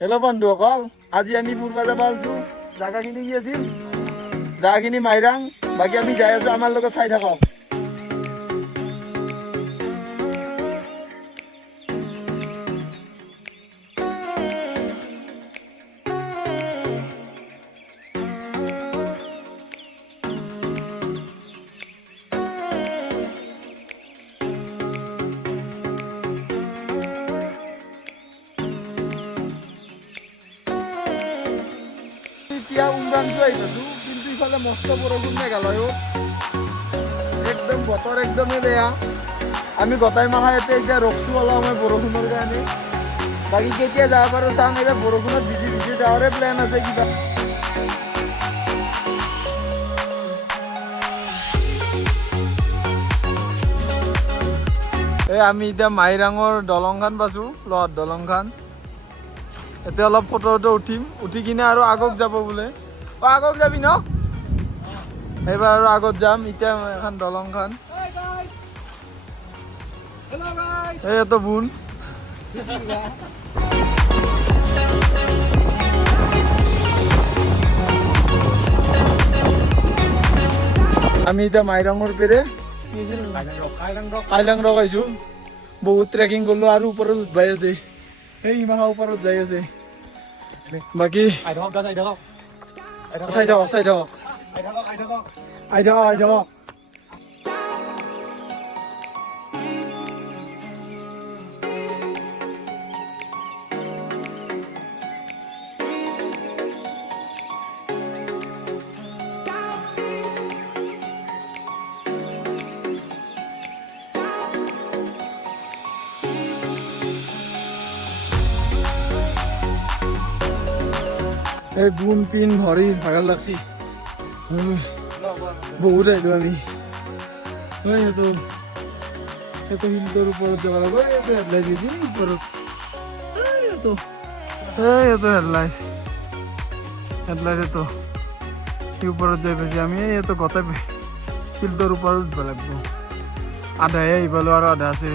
Hello' বন্ধুসকল, আজি আমি ফুৰবা যাবা আছো। জাগাখিনি কি আছিল? জাগাখিনি মাইৰাং। বাকী আমি যাই আছো, আমাৰ লগত চাই থাকক। এতিয়া উমৰাংচু আহি আছো, কিন্তু ইফালে মস্ত বৰষুণ মেঘালয়ত। একদম বতৰ একদমেই বেয়া। আমি গোটাই মাহা এতিয়া ৰখছো অলপ সময় বৰষুণৰ কাৰণে। বাকী কেতিয়া যাব পাৰো চাম। এতিয়া বৰষুণত ভিজি ভিজি যাওয়াৰে প্লেন আছে কিবা। আমি এতিয়া মাইৰাঙৰ দলংখান পাইছো, লদ দলংখান। এতিয়া অলপ ফটো উঠিম, উঠি কিনে আৰু আগত যাব বোলে। আগত যাবি ন? এইবাৰ আৰু আগত যাম। এতিয়া এখন দলংখান এইটো বুন আমি এতিয়া মাইৰাঙৰ পেৰে কাইলাং ৰক আহিছো। বহুত ট্ৰেকিং কৰিলো আৰু ওপৰত উঠবাই আছে। এই ইমাহা ওপৰত যাই আছে। বাকী চাই থাকক। এই বুন পিন ভৰি ভাগাল লাগছি। বহুত আহিলো আমি। সেইটো শিলটোৰ ওপৰত যাব লাগিব। এইটো হেডলাইট দিছি ওপৰত। এইটো হেডলাইট এইটো ওপৰত যাই পাইছে। আমি এইটো গোটেই শিলটোৰ ওপৰত উঠব লাগিব। আধাহে আহি পালো আৰু আধা আছে।